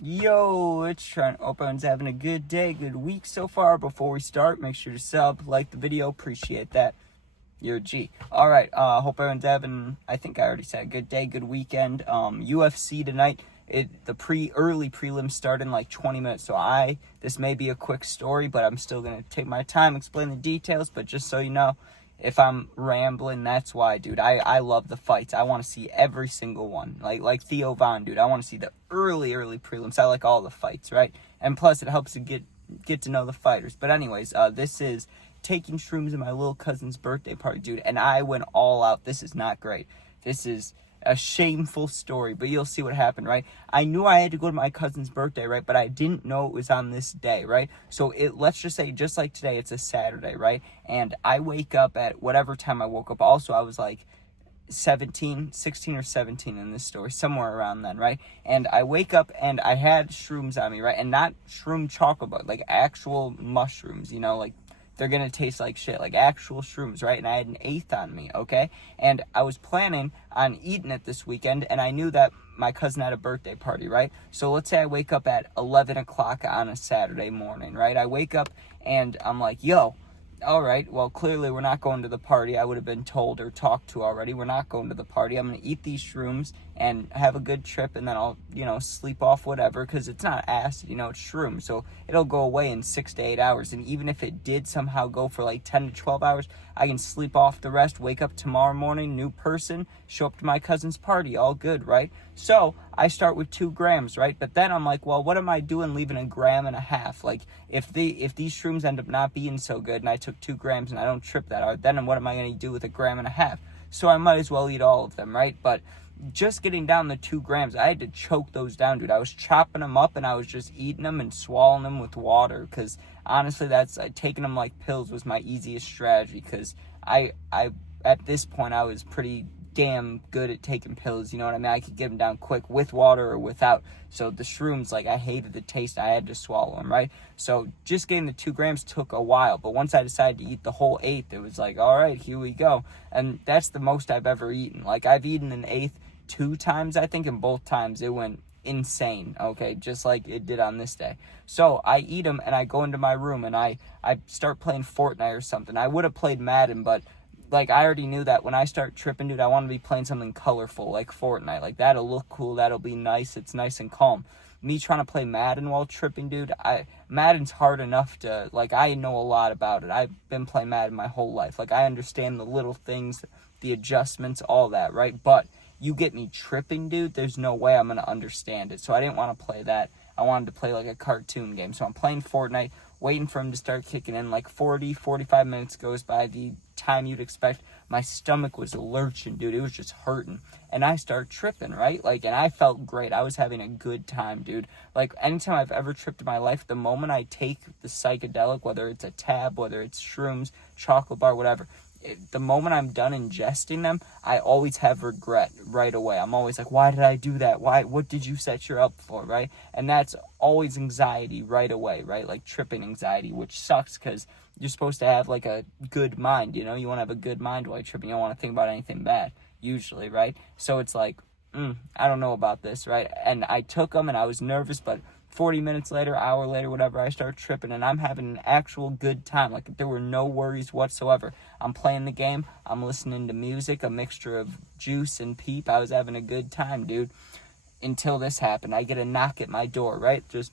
Yo, it's Trent. Hope everyone's having a good day, good week so far. Before we start, make sure to sub, like the video, appreciate that. You're a G. Alright, hope everyone's having, I think I already said, a good day, good weekend. UFC tonight, the early prelims start in like 20 minutes, so this may be a quick story, but I'm still going to take my time, explain the details, but just so you know, if I'm rambling, that's why, dude. I love the fights. I want to see every single one. Like Theo Von, dude. I want to see the early prelims. I like all the fights, right? And plus, it helps to get to know the fighters. But anyways, this is taking shrooms at my little cousin's birthday party, dude. And I went all out. This is not great. This is a shameful story, but you'll see what happened, right? I knew I had to go to my cousin's birthday, right? But I didn't know it was on this day, right? So let's just say, just like today, it's a Saturday, right? And I wake up at whatever time I woke up. Also, I was like 16 or 17 in this story, somewhere around then, right? And I wake up and I had shrooms on me, right? And not shroom chocolate, but like actual mushrooms, like they're gonna taste like shit, like actual shrooms, right? And I had an eighth on me, okay? And I was planning on eating it this weekend, and I knew that my cousin had a birthday party, right? So let's say I wake up at 11 o'clock on a Saturday morning, right? I wake up and I'm like, yo, all right, well, clearly we're not going to the party. I would have been told or talked to already. We're not going to the party. I'm going to eat these shrooms and have a good trip, and then I'll, sleep off whatever, because it's not acid, it's shrooms. So it'll go away in 6 to 8 hours. And even if it did somehow go for like 10 to 12 hours, I can sleep off the rest, wake up tomorrow morning, new person, show up to my cousin's party, all good, right? So I start with 2 grams, right? But then I'm like, well, what am I doing leaving 1.5 grams? Like, if these shrooms end up not being so good and I took 2 grams and I don't trip that hard, then what am I going to do with 1.5 grams? So I might as well eat all of them, right? But just getting down the 2 grams, I had to choke those down, dude. I was chopping them up and I was just eating them and swallowing them with water, because honestly, taking them like pills was my easiest strategy, because I at this point, I was pretty damn good at taking pills, you know what I mean? I could get them down quick with water or without. So the shrooms, I hated the taste. I had to swallow them, right? So just getting the 2 grams took a while, but once I decided to eat the whole eighth, it was like, all right, here we go. And that's the most I've ever eaten. I've eaten an eighth 2 times, I think, and both times it went insane, okay, just like it did on this day. So I eat them and I go into my room and I start playing Fortnite or something. I would have played Madden, but I already knew that when I start tripping, dude, I want to be playing something colorful like Fortnite. That'll look cool, that'll be nice, it's nice and calm. Me trying to play Madden while tripping, dude, Madden's hard enough to, I know a lot about it. I've been playing Madden my whole life. I understand the little things, the adjustments, all that, right? But you get me tripping, dude, there's no way I'm going to understand it. So I didn't want to play that. I wanted to play a cartoon game. So I'm playing Fortnite, waiting for him to start kicking in. 45 minutes goes by. The time you'd expect, my stomach was lurching, dude. It was just hurting. And I start tripping, right? And I felt great. I was having a good time, dude. Anytime I've ever tripped in my life, the moment I take the psychedelic, whether it's a tab, whether it's shrooms, chocolate bar, whatever, the moment I'm done ingesting them, I always have regret right away. I'm always like, why did I do that? What dhave you set you up for, right? And that's always anxiety right away, right? Tripping anxiety, which sucks, because you're supposed to have a good mind, you want to have a good mind while you're tripping. You don't want to think about anything bad, usually, right? So it's I don't know about this, right? And I took them and I was nervous, but 40 minutes later, hour later, whatever, I start tripping and I'm having an actual good time. There were no worries whatsoever. I'm playing the game. I'm listening to music, a mixture of juice and peep. I was having a good time, dude, until this happened. I get a knock at my door, right? Just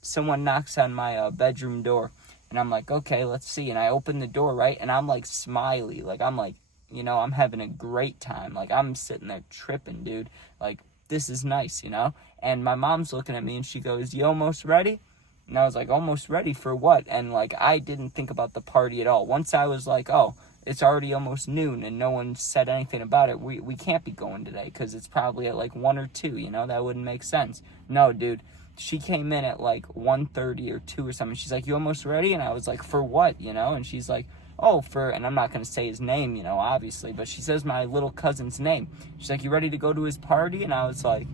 someone knocks on my bedroom door and I'm like, okay, let's see. And I open the door, right? And I'm smiley. I'm having a great time. I'm sitting there tripping, dude. This is nice, And my mom's looking at me and she goes, you almost ready? And I was like, almost ready for what? And I didn't think about the party at all. Once I was like, oh, it's already almost noon and no one said anything about it, we can't be going today because it's probably at 1 or 2, that wouldn't make sense. No, dude. She came in at 1:30 or 2 or something. She's like, you almost ready? And I was like, for what, And she's like, oh, and I'm not going to say his name, obviously, but she says my little cousin's name. She's like, you ready to go to his party? And I was like,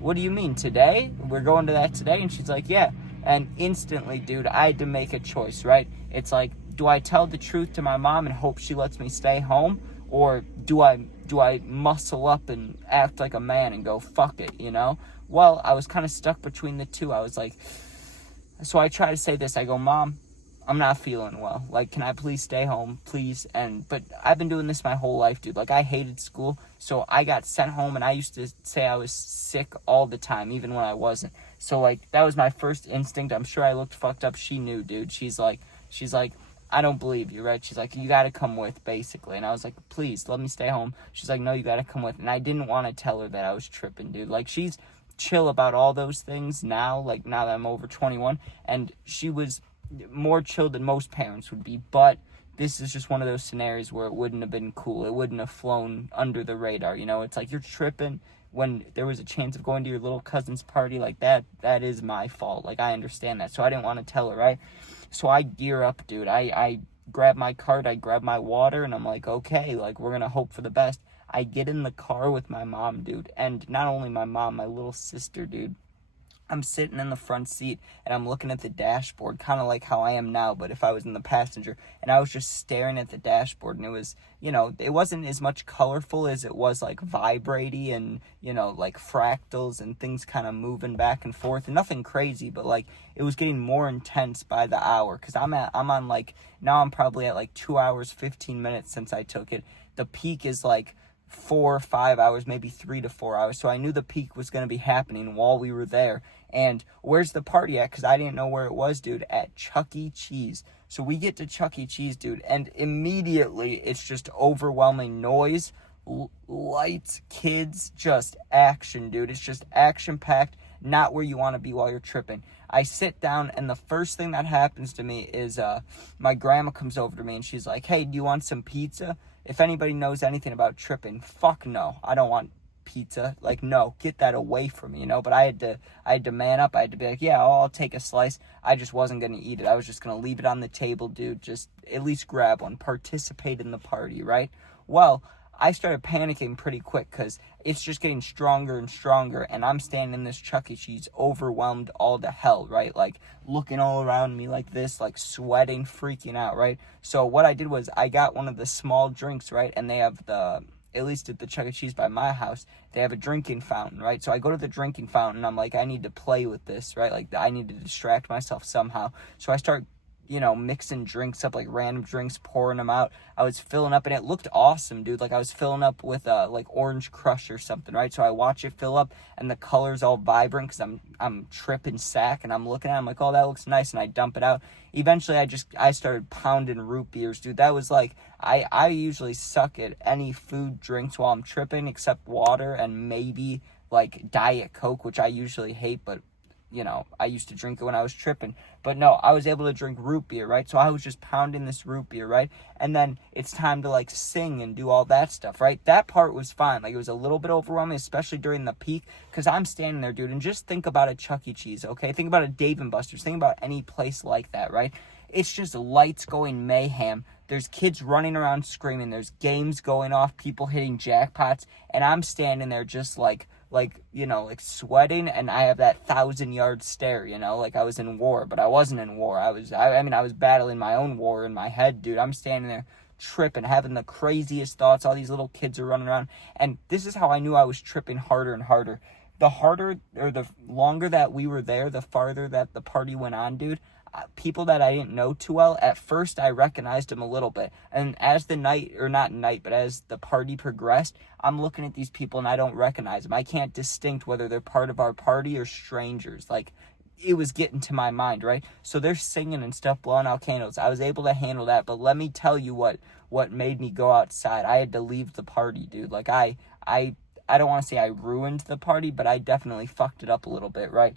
what do you mean, today? We're going to that today? And she's like, yeah. And instantly, dude, I had to make a choice, right? It's do I tell the truth to my mom and hope she lets me stay home? Or do I muscle up and act like a man and go, fuck it, Well, I was kind of stuck between the two. I was like, so I try to say this. I go, Mom, I'm not feeling well. Like, can I please stay home, please? But I've been doing this my whole life, dude. Like, I hated school, so I got sent home, and I used to say I was sick all the time, even when I wasn't. So, like, that was my first instinct. I'm sure I looked fucked up. She knew, dude. She's like, I don't believe you, right? She's like, you got to come with, basically. And I was like, please, let me stay home. She's like, no, you got to come with. And I didn't want to tell her that I was tripping, dude. Like, she's chill about all those things now, like, now that I'm over 21. And she was more chill than most parents would be, but this is just one of those scenarios where it wouldn't have been cool. It wouldn't have flown under the radar, you know? It's like, you're tripping when there was a chance of going to your little cousin's party like that. That is my fault. Like, I understand that. So I didn't want to tell her, right? So I gear up, dude. I grab my cart, I grab my water, and I'm like, okay, like, we're gonna hope for the best. I get in the car with my mom, dude, and not only my mom, my little sister, dude. I'm sitting in the front seat, and I'm looking at the dashboard, kind of like how I am now, but if I was in the passenger, and I was just staring at the dashboard, and it was, you know, it wasn't as much colorful as it was, like, vibraty and, you know, like, fractals and things kind of moving back and forth, and nothing crazy, but, like, it was getting more intense by the hour, because I'm on, like, now I'm probably at, like, 2 hours, 15 minutes since I took it. The peak is, like, 4 or 5 hours, maybe 3 to 4 hours. So I knew the peak was going to be happening while we were there. And where's the party at? Because I didn't know where it was, dude. At Chuck E. Cheese. So we get to Chuck E. Cheese, dude, and immediately it's just overwhelming noise, lights, kids, just action, dude. It's just action-packed, not where you want to be while you're tripping. I sit down, and the first thing that happens to me is my grandma comes over to me, and she's like, hey, do you want some pizza? If anybody knows anything about tripping, fuck no. I don't want pizza. Like, no, get that away from me, you know? But I had to man up. I had to be like, yeah, I'll take a slice. I just wasn't going to eat it. I was just going to leave it on the table, dude. Just at least grab one. Participate in the party, right? Well, I started panicking pretty quick because it's just getting stronger and stronger, and I'm standing in this Chuck E. Cheese overwhelmed all to hell, right? Like, looking all around me like this, like, sweating, freaking out, right? So what I did was I got one of the small drinks, right? And they have at least at the Chuck E. Cheese by my house, they have a drinking fountain, right? So I go to the drinking fountain, I'm like, I need to play with this, right? Like, I need to distract myself somehow. So I start, you know, mixing drinks up, like random drinks, pouring them out. I was filling up, and it looked awesome, dude. Like, I was filling up with like Orange Crush or something, right? So I watch it fill up, and the color's all vibrant because I'm tripping sack, and I'm looking at it, I'm like, oh, that looks nice, and I dump it out. Eventually, I started pounding root beers, dude. That was like, I usually suck at any food drinks while I'm tripping except water and maybe like Diet Coke, which I usually hate, but you know, I used to drink it when I was tripping. But no, I was able to drink root beer, right? So I was just pounding this root beer, right? And then it's time to, like, sing and do all that stuff, right? That part was fine. Like, it was a little bit overwhelming, especially during the peak, because I'm standing there, dude, and just think about a Chuck E. Cheese, okay? Think about a Dave & Buster's. Think about any place like that, right? It's just lights going mayhem. There's kids running around screaming. There's games going off, people hitting jackpots, and I'm standing there just like, you know, like sweating, and I have that 1,000-yard stare, you know, like I was in war, but I wasn't in war. I was battling my own war in my head, dude. I'm standing there tripping, having the craziest thoughts. All these little kids are running around, and this is how I knew I was tripping harder and harder. The harder, or the longer that we were there, the farther that the party went on, dude. People that I didn't know too well, at first I recognized them a little bit. And as the night, or not night, but as the party progressed, I'm looking at these people and I don't recognize them. I can't distinct whether they're part of our party or strangers. Like, it was getting to my mind, right? So they're singing and stuff, blowing out candles. I was able to handle that, but let me tell you what made me go outside. I had to leave the party, dude. Like, I don't want to say I ruined the party, but I definitely fucked it up a little bit, right?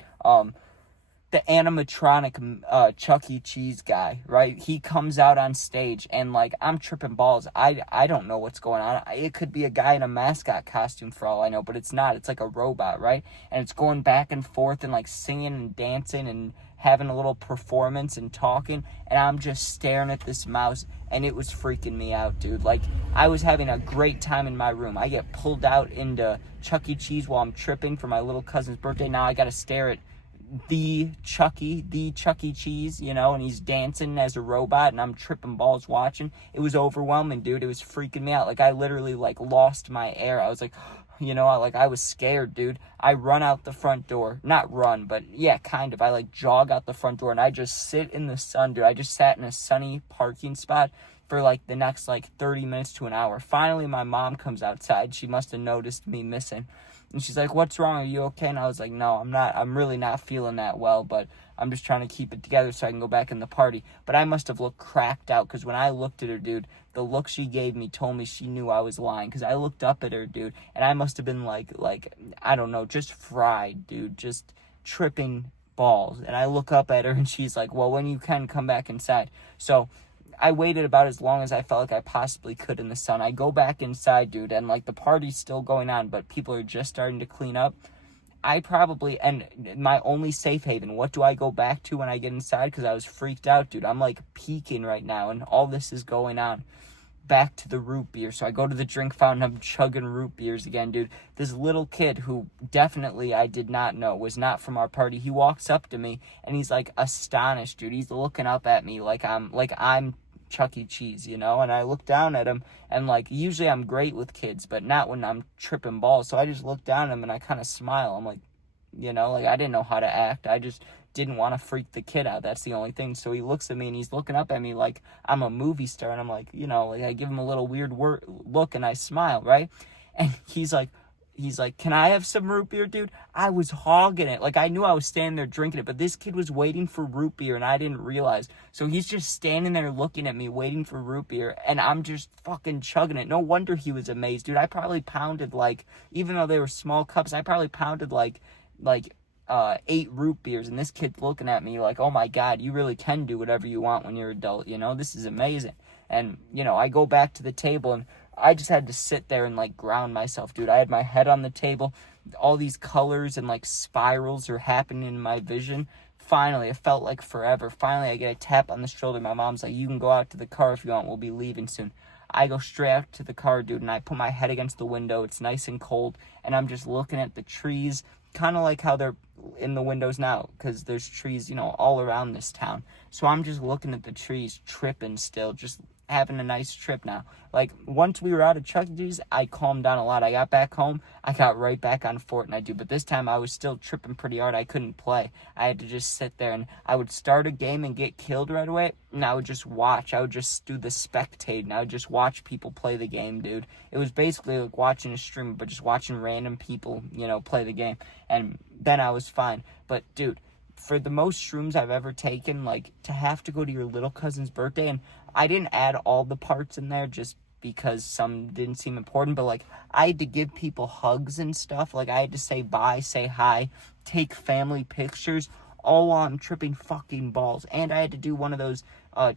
The animatronic Chuck E. Cheese guy, right? He comes out on stage, and, like, I'm tripping balls. I don't know what's going on. It could be a guy in a mascot costume for all I know, but it's not. It's like a robot, right? And it's going back and forth and, like, singing and dancing and having a little performance and talking, and I'm just staring at this mouse, and it was freaking me out, dude. Like, I was having a great time in my room. I get pulled out into Chuck E. Cheese while I'm tripping for my little cousin's birthday. Now I gotta stare at the Chuck E. Cheese, you know, and he's dancing as a robot, and I'm tripping balls watching. It was overwhelming, dude. It was freaking me out. Like, I literally, like, lost my air. I was like, You know, I was scared, dude. I run out the front door. Not run, but yeah, kind of. I like jog out the front door and I just sit in the sun, dude. I just sat in a sunny parking spot for like the next like 30 minutes to an hour. Finally, my mom comes outside. She must have noticed me missing. And she's like, "What's wrong? Are you okay?" And I was like, "No, I'm not. I'm really not feeling that well, but I'm just trying to keep it together so I can go back in the party." But I must have looked cracked out because when I looked at her, dude, the look she gave me told me she knew I was lying because I looked up at her, dude, and I must have been like, I don't know, just fried, dude, just tripping balls. And I look up at her and she's like, "Well, when you can, come back inside." So I waited about as long as I felt like I possibly could in the sun. I go back inside, dude, and like the party's still going on, but people are just starting to clean up. And my only safe haven, what do I go back to when I get inside? Because I was freaked out, dude. I'm like peeking right now, and all this is going on. Back to the root beer. So I go to the drink fountain, I'm chugging root beers again, dude. This little kid who definitely I did not know, was not from our party, he walks up to me, and he's like astonished, dude. He's looking up at me like I'm Chuck E. Cheese, you know, and I look down at him, and like usually I'm great with kids, but not when I'm tripping balls. So I just look down at him and I kind of smile. I'm like, you know, like I didn't know how to act. I just didn't want to freak the kid out. That's the only thing. So he looks at me and he's looking up at me like I'm a movie star, and I'm like, you know, like I give him a little weird look and I smile, right? And he's like, "Can I have some root beer, dude?" I was hogging it. Like, I knew I was standing there drinking it, but this kid was waiting for root beer, and I didn't realize. So he's just standing there looking at me, waiting for root beer, and I'm just fucking chugging it. No wonder he was amazed, dude. I probably pounded, like, even though they were small cups, I probably pounded, like 8 root beers, and this kid's looking at me like, "Oh my God, you really can do whatever you want when you're an adult, you know? This is amazing." And, you know, I go back to the table, and I just had to sit there and, like, ground myself, dude. I had my head on the table. All these colors and, like, spirals are happening in my vision. Finally, it felt like forever. Finally, I get a tap on the shoulder. My mom's like, "You can go out to the car if you want. We'll be leaving soon." I go straight out to the car, dude, and I put my head against the window. It's nice and cold, and I'm just looking at the trees, kind of like how they're in the windows now, because there's trees, you know, all around this town. So I'm just looking at the trees, tripping still, just having a nice trip now. Like, once we were out of Chuck E. Cheese, I calmed down a lot. I got back home, I got right back on Fortnite, dude. But this time I was still tripping pretty hard. I couldn't play. I had to just sit there, and I would start a game and get killed right away, and I would just watch. I would just do the spectate, and I would just watch people play the game, dude. It was basically like watching a stream, but just watching random people, you know, play the game. And then I was fine. But, dude, for the most shrooms I've ever taken, like, to have to go to your little cousin's birthday, and I didn't add all the parts in there just because some didn't seem important, but, like, I had to give people hugs and stuff. Like, I had to say bye, say hi, take family pictures, all while I'm tripping fucking balls. And I had to do one of those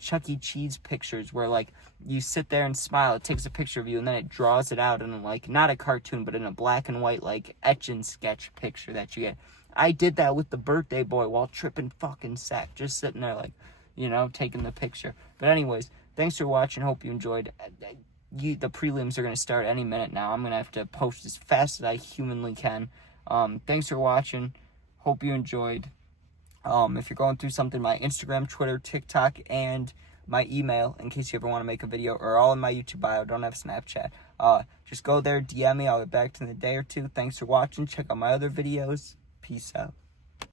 Chuck E. Cheese pictures where, like, you sit there and smile, it takes a picture of you, and then it draws it out in, like, not a cartoon, but in a black and white, like, etch and sketch picture that you get. I did that with the birthday boy while tripping fucking sack, just sitting there, like, you know, taking the picture. But anyways, thanks for watching. Hope you enjoyed. The prelims are going to start any minute now. I'm going to have to post as fast as I humanly can. Thanks for watching. Hope you enjoyed. If you're going through something, my Instagram, Twitter, TikTok, and my email, in case you ever want to make a video, are all in my YouTube bio. Don't have Snapchat. Just go there, DM me. I'll get back to you in a day or two. Thanks for watching. Check out my other videos. Peace out.